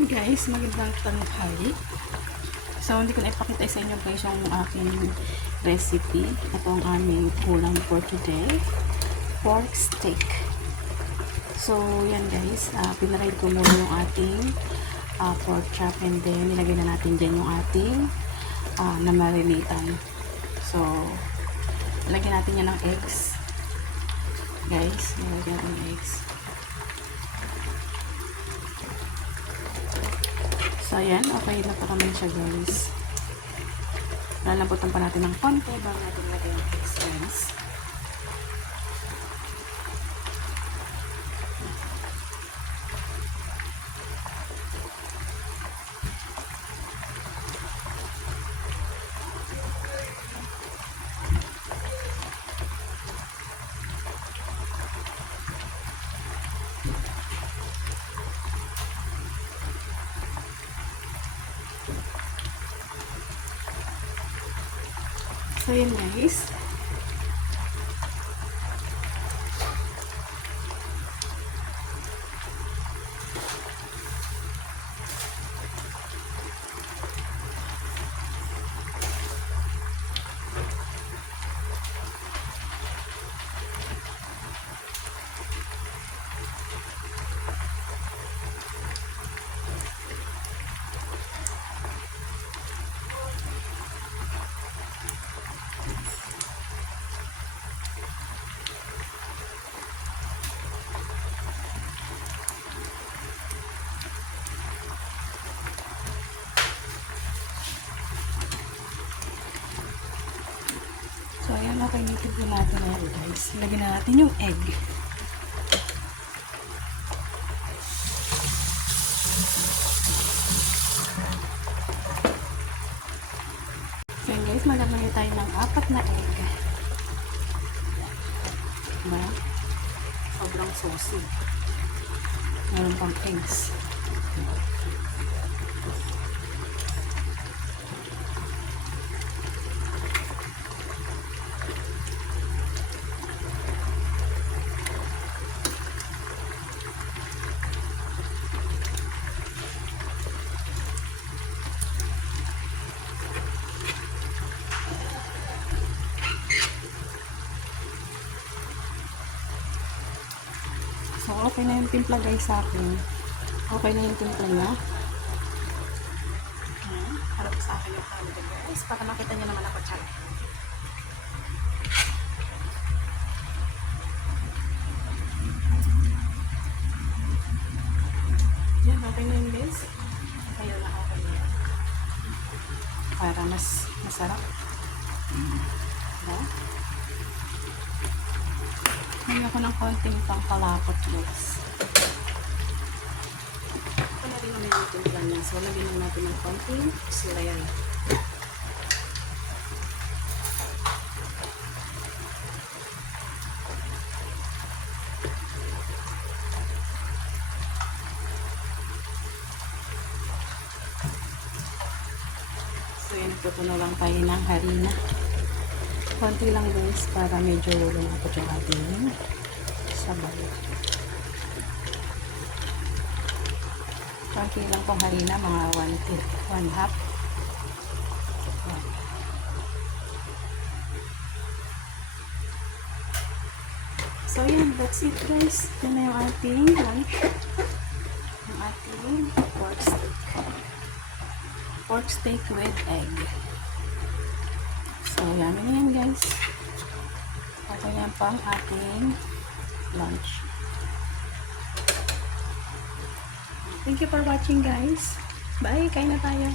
Ayan guys, magandang tanghali. So, hindi ko na ipakita sa inyo guys yung aking recipe. Ito ang aming ulam for today. Pork steak. So, yan guys. Pinaride ko muna yung ating pork chop and then nilagay na natin dyan yung ating namarinitan. So, lagyan natin yan ng eggs. Guys, nilagyan natin ng eggs. So, ayan. Okay na pa naman siya, guys. Lalambutan pa natin ng konti bago natin lagay yung eggs, guys. So, yun guys. So, ayan, okay, nitid po natin yan, guys. Lagyan na natin yung egg. So, ayan, guys, magagawin tayo ng 4 na egg. Diba? Sobrang saucy. Meron pang eggs. So, okay na yung timpla guys sa akin. Okay na yung timpla niya. Harap sa akin yung camera guys. Para makita niyo naman ako dyan. Yan, okay na yun guys. Kaya na okay na yan. Para mas masarap. Diba? Hindi ako ng konting pangpalapot guys. Ito na rin naman yung timpla niya. So, lagyan lang natin ng konting sulayan. So, yan. Nagpupuno lang tayo ng harina. Konti lang guys para medyo lumapot yung ating sabaw. Konti lang pong harina, mga 1/2. So yan, that's it guys. Yan na yung ating lunch. Yung ating pork steak. Pork steak with egg. So, yummy na yan guys. Okay na pang ating lunch. Thank you for watching guys. Bye! Kain na tayo.